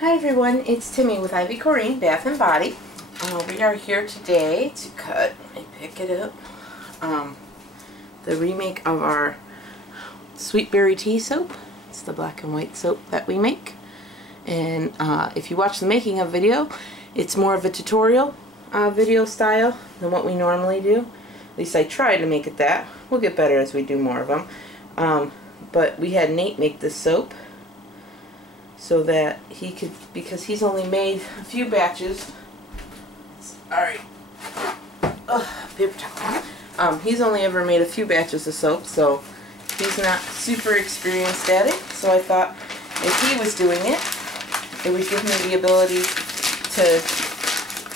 Hi everyone, it's Timmy with Ivy Coreen, Bath and Body. We are here today to cut, let me pick it up, the remake of our Sweet Berry Tea soap. It's the black and white soap that we make. And if you watch the making of video, it's more of a tutorial video style than what we normally do. At least I try to make it that. We'll get better as we do more of them. But we had Nate make this soap so that he could, because he's only made a few batches. Alright. Paper towel. He's only ever made a few batches of soap, so he's not super experienced at it. So I thought if he was doing it, it would give me the ability to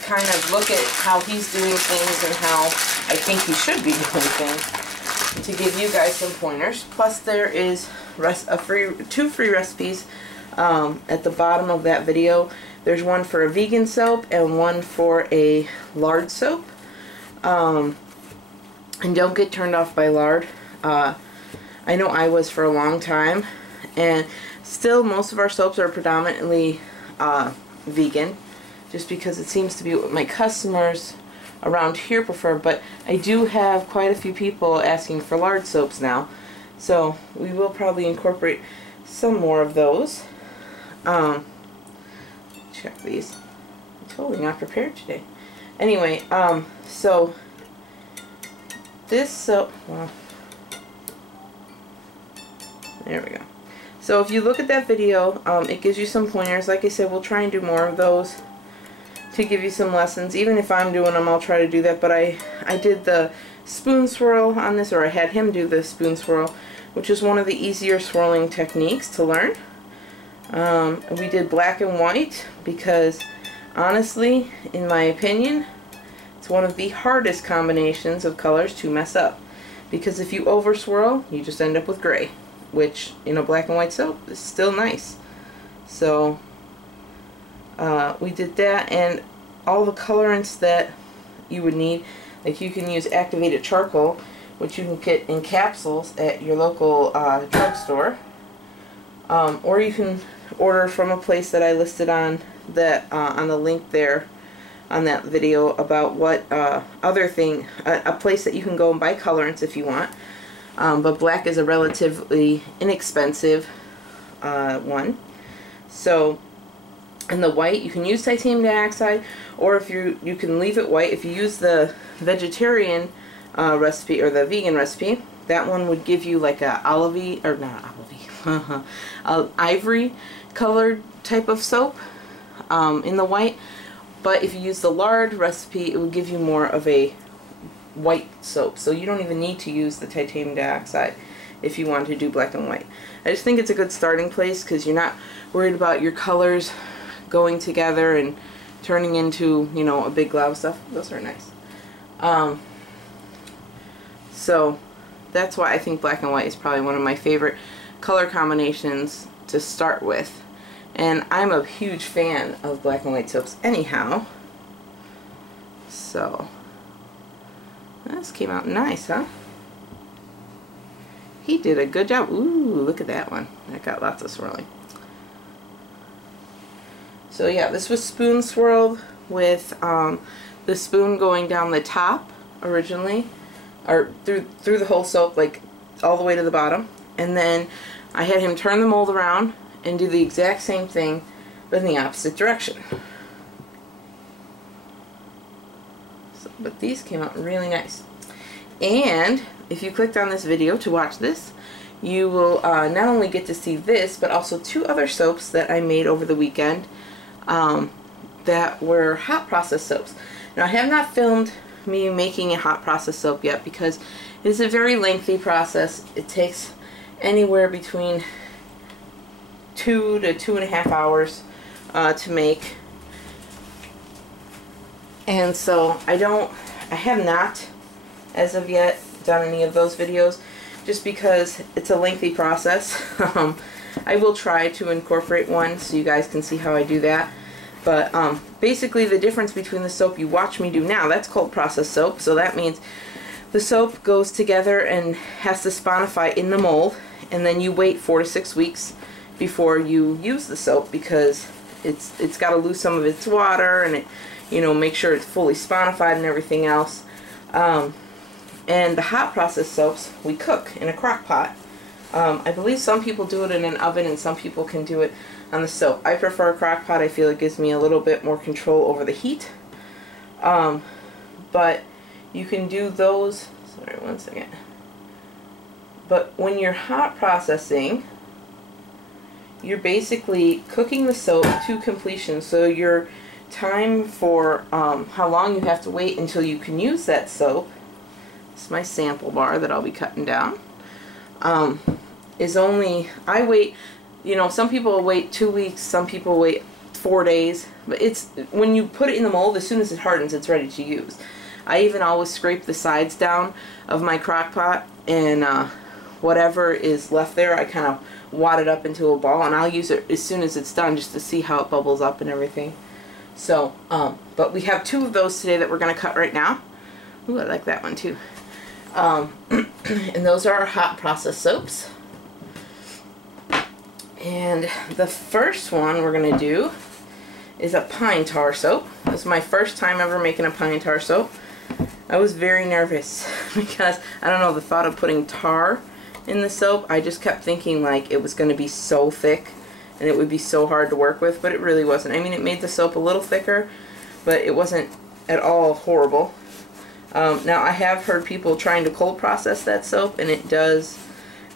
kind of look at how he's doing things and how I think he should be doing things, to give you guys some pointers. Plus there is two free recipes at the bottom of that video. There's one for a vegan soap and one for a lard soap. And don't get turned off by lard. I know I was for a long time, and still most of our soaps are predominantly vegan, just because it seems to be what my customers around here prefer. But I do have quite a few people asking for lard soaps now, so we will probably incorporate some more of those. Check these. I'm totally not prepared today. Anyway, so this soap, well, there we go. So if you look at that video, it gives you some pointers. Like I said, we'll try and do more of those to give you some lessons. Even if I'm doing them, I'll try to do that. But I did the spoon swirl on this, or I had him do the spoon swirl, which is one of the easier swirling techniques to learn. We did black and white because, honestly, in my opinion, it's one of the hardest combinations of colors to mess up. Because if you over swirl, you just end up with gray, which in a black and white soap is still nice. So we did that, and all the colorants that you would need, like you can use activated charcoal, which you can get in capsules at your local drugstore, or you can order from a place that I listed on that on the link there on that video about what other thing, a place that you can go and buy colorants if you want. But black is a relatively inexpensive one. So, and the white, you can use titanium dioxide, or if you can leave it white. If you use the vegetarian recipe or the vegan recipe, that one would give you like a olivey, or not olivey, ivory colored type of soap in the white. But if you use the lard recipe, it would give you more of a white soap. So you don't even need to use the titanium dioxide if you want to do black and white. I just think it's a good starting place because you're not worried about your colors going together and turning into, you know, a big glob of stuff. Those are nice. So that's why I think black and white is probably one of my favorite color combinations to start with. And I'm a huge fan of black and white soaps anyhow. So this came out nice, huh? He did a good job. Ooh, look at that one. That got lots of swirling. So yeah, this was spoon swirled with the spoon going down the top originally, or through the whole soap, like all the way to the bottom. And then I had him turn the mold around and do the exact same thing but in the opposite direction. So, but these came out really nice. And if you clicked on this video to watch this, you will not only get to see this, but also two other soaps that I made over the weekend that were hot process soaps. Now I have not filmed me making a hot process soap yet because it is a very lengthy process. It takes anywhere between 2 to 2.5 hours to make, and so I have not as of yet done any of those videos just because it's a lengthy process. I will try to incorporate one so you guys can see how I do that. But basically the difference between the soap you watch me do now, that's cold process soap, so that means the soap goes together and has to sponify in the mold, and then you wait 4 to 6 weeks before you use the soap because it's got to lose some of its water, and it, you know, make sure it's fully sponified and everything else. And the hot process soaps we cook in a crock pot. I believe some people do it in an oven and some people can do it on the stove. I prefer a crock pot. I feel it gives me a little bit more control over the heat. But you can do those, sorry, one second. But when you're hot processing, you're basically cooking the soap to completion. So your time for how long you have to wait until you can use that soap, it's my sample bar that I'll be cutting down, is only, I wait, you know, some people wait 2 weeks, some people wait 4 days, but it's, when you put it in the mold, as soon as it hardens, it's ready to use. I even always scrape the sides down of my crock pot, and whatever is left there, I kind of wad it up into a ball, and I'll use it as soon as it's done just to see how it bubbles up and everything. So, but we have 2 of those today that we're going to cut right now. Ooh, I like that one too. And those are our hot process soaps. And the first one we're going to do is a pine tar soap. This is my first time ever making a pine tar soap. I was very nervous because, I don't know, the thought of putting tar in the soap, I just kept thinking like it was going to be so thick and it would be so hard to work with, but it really wasn't. I mean, it made the soap a little thicker, but it wasn't at all horrible. Now, I have heard people trying to cold process that soap, and it does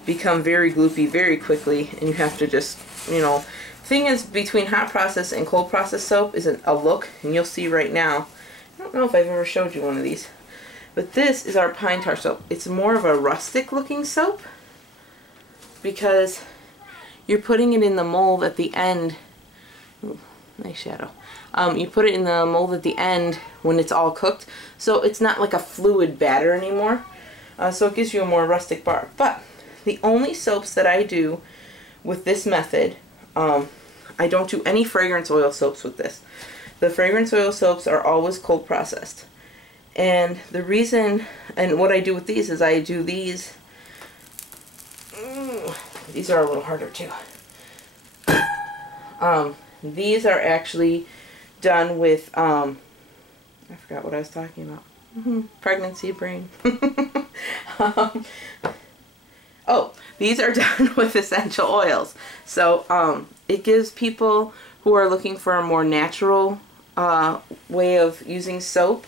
become very gloopy very quickly, and you have to just, you know, thing is, between hot process and cold process soap is a look, and you'll see right now. I don't know if I've ever showed you one of these, but this is our pine tar soap. It's more of a rustic looking soap because you're putting it in the mold at the end. Ooh, nice shadow. You put it in the mold at the end when it's all cooked, so it's not like a fluid batter anymore. So it gives you a more rustic bar. But the only soaps that I do with this method, I don't do any fragrance oil soaps with this. The fragrance oil soaps are always cold processed. And the reason, and what I do with these is I do these, these are a little harder too. These are actually done with, I forgot what I was talking about. Pregnancy brain. Oh, these are done with essential oils. So it gives people who are looking for a more natural way of using soap.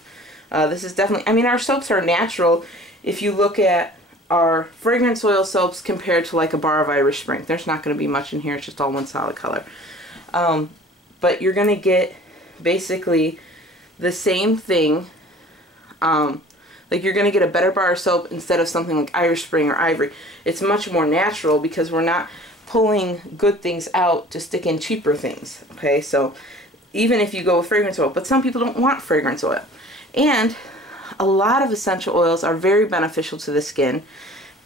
This is definitely, I mean, our soaps are natural. If you look at our fragrance oil soaps compared to like a bar of Irish Spring, there's not going to be much in here. It's just all one solid color. But you're going to get basically the same thing. Like you're going to get a better bar of soap instead of something like Irish Spring or Ivory. It's much more natural because we're not pulling good things out to stick in cheaper things. Okay, so even if you go with fragrance oil, but some people don't want fragrance oil. And a lot of essential oils are very beneficial to the skin.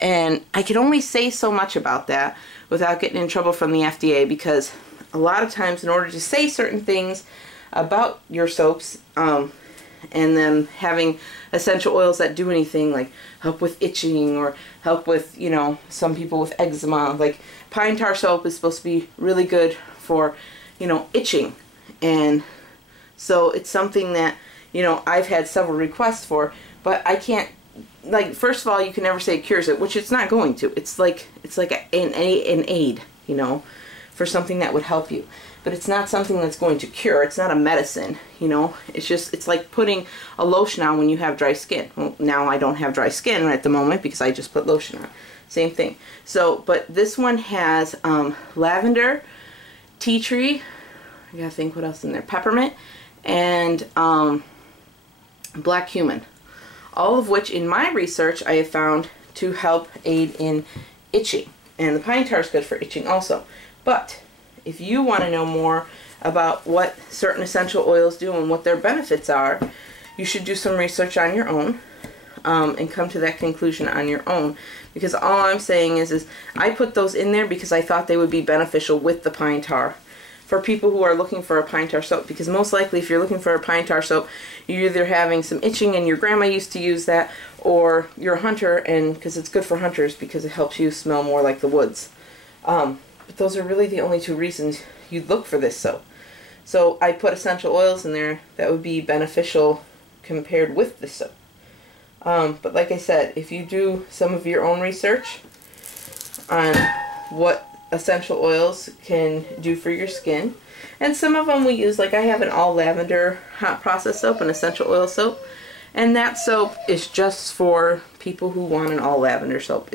And I can only say so much about that without getting in trouble from the FDA, because a lot of times in order to say certain things about your soaps, and then having essential oils that do anything like help with itching or help with, you know, some people with eczema, like pine tar soap is supposed to be really good for, you know, itching. And so it's something that, you know, I've had several requests for, but I can't, like, first of all, you can never say it cures it, which it's not going to. It's like an aid, you know, for something that would help you. But it's not something that's going to cure. It's not a medicine, you know. It's just, it's like putting a lotion on when you have dry skin. Well, now I don't have dry skin at the moment because I just put lotion on. Same thing. So, but this one has lavender, tea tree, I gotta think what else in there, peppermint, and black cumin. All of which in my research I have found to help aid in itching. And the pine tar is good for itching also. But if you want to know more about what certain essential oils do and what their benefits are, you should do some research on your own and come to that conclusion on your own. Because all I'm saying is I put those in there because I thought they would be beneficial with the pine tar for people who are looking for a pine tar soap. Because most likely if you're looking for a pine tar soap, you're either having some itching and your grandma used to use that, or you're a hunter, and because it's good for hunters because it helps you smell more like the woods. But those are really the only two reasons you'd look for this soap. So I put essential oils in there that would be beneficial compared with the soap. But like I said, if you do some of your own research on what essential oils can do for your skin, and some of them we use, like I have an all lavender hot process soap, an essential oil soap, and that soap is just for people who want an all lavender soap.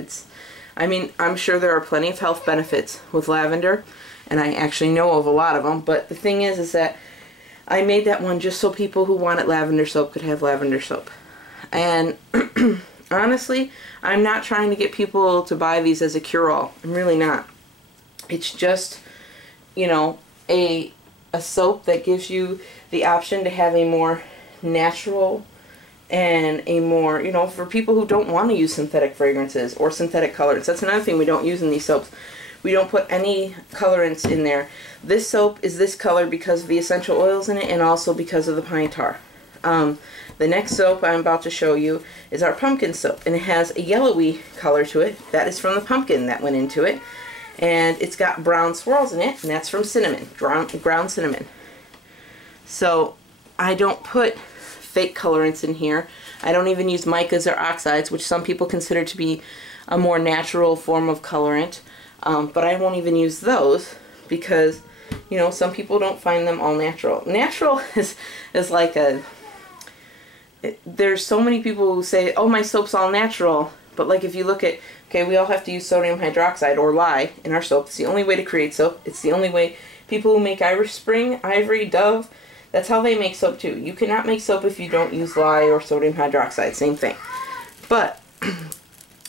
I mean, I'm sure there are plenty of health benefits with lavender, and I actually know of a lot of them, but the thing is that I made that one just so people who wanted lavender soap could have lavender soap. And honestly, I'm not trying to get people to buy these as a cure-all. I'm really not. It's just, you know, a soap that gives you the option to have a more natural and a more, you know, for people who don't want to use synthetic fragrances or synthetic colors. That's another thing we don't use in these soaps. We don't put any colorants in there. This soap is this color because of the essential oils in it and also because of the pine tar. The next soap I'm about to show you is our pumpkin soap, and it has a yellowy color to it. That is from the pumpkin that went into it, and it's got brown swirls in it, and that's from cinnamon, ground cinnamon. So I don't put fake colorants in here. I don't even use micas or oxides, which some people consider to be a more natural form of colorant, but I won't even use those because, you know, some people don't find them all natural. Natural is like a... There's so many people who say, oh, my soap's all natural, but like if you look at, okay, we all have to use sodium hydroxide or lye in our soap. It's the only way to create soap. It's the only way. People who make Irish Spring, Ivory, Dove, that's how they make soap too. You cannot make soap if you don't use lye or sodium hydroxide, same thing. But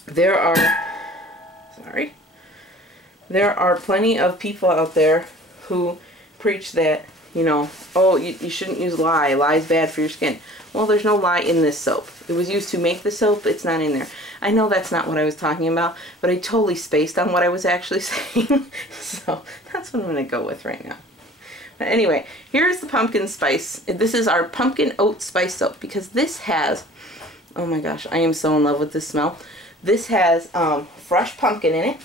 there are plenty of people out there who preach that, you know, oh, you shouldn't use lye. Lye's bad for your skin. Well, there's no lye in this soap. It was used to make the soap. It's not in there. I know that's not what I was talking about, but I totally spaced on what I was actually saying. So that's what I'm going to go with right now. But anyway, here's the pumpkin spice. This is our pumpkin oat spice soap because this has, oh my gosh, I am so in love with this smell. This has fresh pumpkin in it.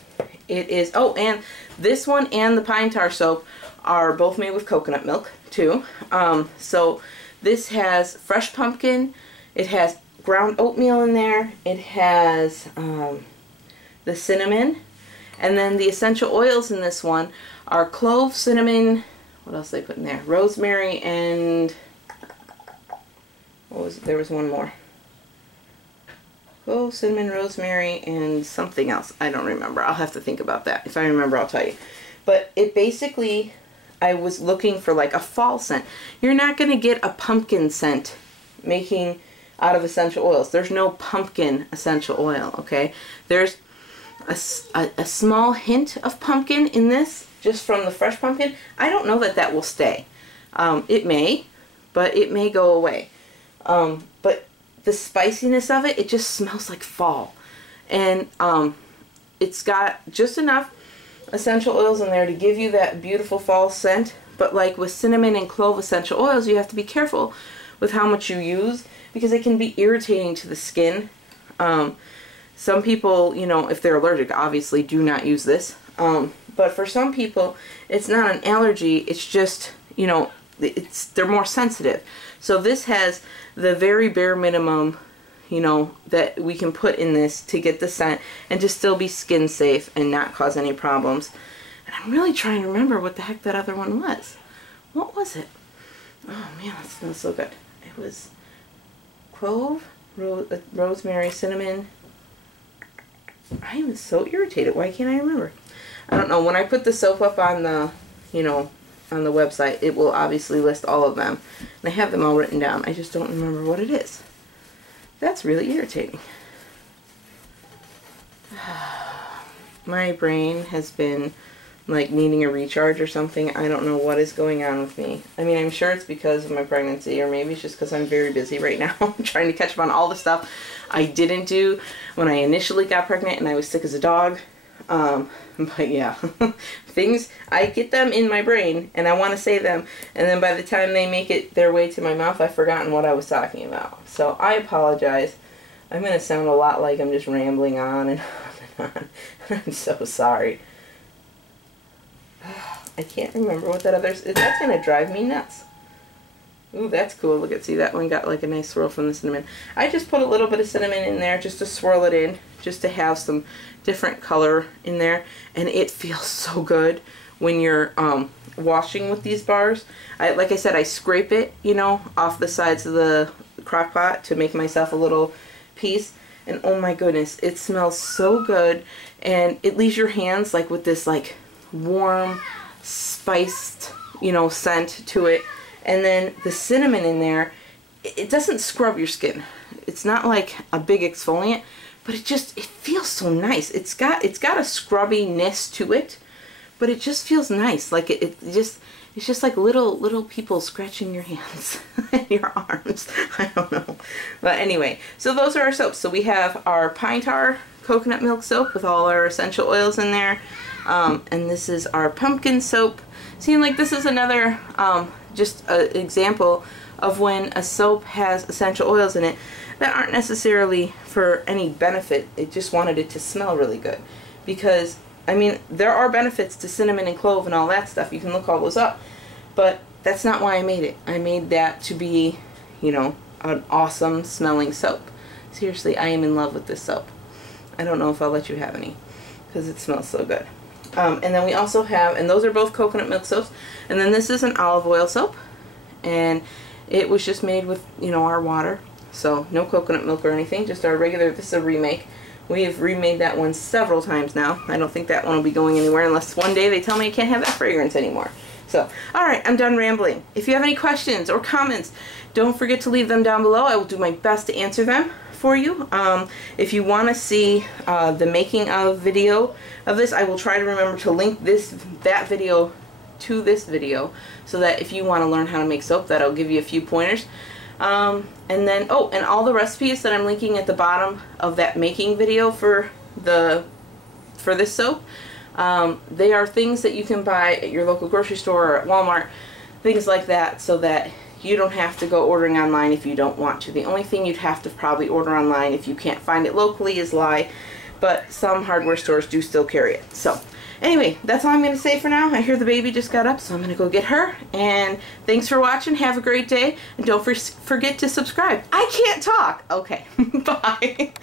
It is, oh, and this one and the pine tar soap are both made with coconut milk too. So this has fresh pumpkin, it has ground oatmeal in there, it has the cinnamon, and then the essential oils in this one are clove, cinnamon, what else did I put in there? Rosemary and, there was one more. Clove, cinnamon, rosemary, and something else. I don't remember. I'll have to think about that. If I remember, I'll tell you. But it basically, I was looking for like a fall scent. You're not going to get a pumpkin scent making out of essential oils. There's no pumpkin essential oil, okay? There's a small hint of pumpkin in this, just from the fresh pumpkin. I don't know that that will stay. It may, but it may go away. But the spiciness of it, it just smells like fall. And it's got just enough essential oils in there to give you that beautiful fall scent, but like with cinnamon and clove essential oils, you have to be careful with how much you use because it can be irritating to the skin. Some people, you know, if they're allergic, obviously do not use this. But for some people, it's not an allergy, it's just, you know, they're more sensitive. So this has the very bare minimum, you know, that we can put in this to get the scent and to still be skin safe and not cause any problems. And I'm really trying to remember what the heck that other one was. What was it? Oh man, that smells so good. It was clove, rosemary, cinnamon. I am so irritated. Why can't I remember? I don't know. When I put the soap up on the, you know, on the website, it will obviously list all of them. And I have them all written down. I just don't remember what it is. That's really irritating. My brain has been like needing a recharge or something. I don't know what is going on with me. I mean, I'm sure it's because of my pregnancy, or maybe it's just because I'm very busy right now. I'm trying to catch up on all the stuff I didn't do when I initially got pregnant and I was sick as a dog. But yeah, things, I get them in my brain and I want to say them, and then by the time they make it their way to my mouth, I've forgotten what I was talking about. So I apologize. I'm going to sound a lot like I'm just rambling on and on and on. I'm so sorry. I can't remember what that other is. That's going to drive me nuts. Ooh, that's cool. Look at, see, that one got like a nice swirl from the cinnamon. I just put a little bit of cinnamon in there just to swirl it in, just to have some different color in there. And it feels so good when you're washing with these bars. Like I said, I scrape it, you know, off the sides of the crock pot to make myself a little piece. And oh my goodness, it smells so good. And it leaves your hands like with this like warm, spiced, you know, scent to it. And then the cinnamon in there, it doesn't scrub your skin. It's not like a big exfoliant, but it feels so nice. It's got a scrubbiness to it, but it just feels nice. Like it's just like little people scratching your hands and your arms. I don't know. But anyway, so those are our soaps. So we have our pine tar coconut milk soap with all our essential oils in there. And this is our pumpkin soap. Seeing like this is another just an example of when a soap has essential oils in it that aren't necessarily for any benefit. It just wanted it to smell really good. Because, I mean, there are benefits to cinnamon and clove and all that stuff. You can look all those up. But that's not why I made it. I made that to be, you know, an awesome smelling soap. Seriously, I am in love with this soap. I don't know if I'll let you have any because it smells so good. And then we also have, and those are both coconut milk soaps, and then this is an olive oil soap, and it was just made with, you know, our water, so no coconut milk or anything, just our regular. This is a remake. We have remade that one several times now. I don't think that one will be going anywhere unless one day they tell me I can't have that fragrance anymore. So, alright, I'm done rambling. If you have any questions or comments, don't forget to leave them down below. I will do my best to answer them for you. If you want to see the making of video of this, I will try to remember to link that video to this video, so that if you want to learn how to make soap, that'll give you a few pointers. And then, oh, and all the recipes that I'm linking at the bottom of that making video for this soap, they are things that you can buy at your local grocery store or at Walmart, things like that, so that you don't have to go ordering online if you don't want to. The only thing you'd have to probably order online if you can't find it locally is lye, but some hardware stores do still carry it. So anyway, that's all I'm going to say for now. I hear the baby just got up, so I'm going to go get her. And thanks for watching. Have a great day. And don't forget to subscribe. I can't talk. Okay. Bye.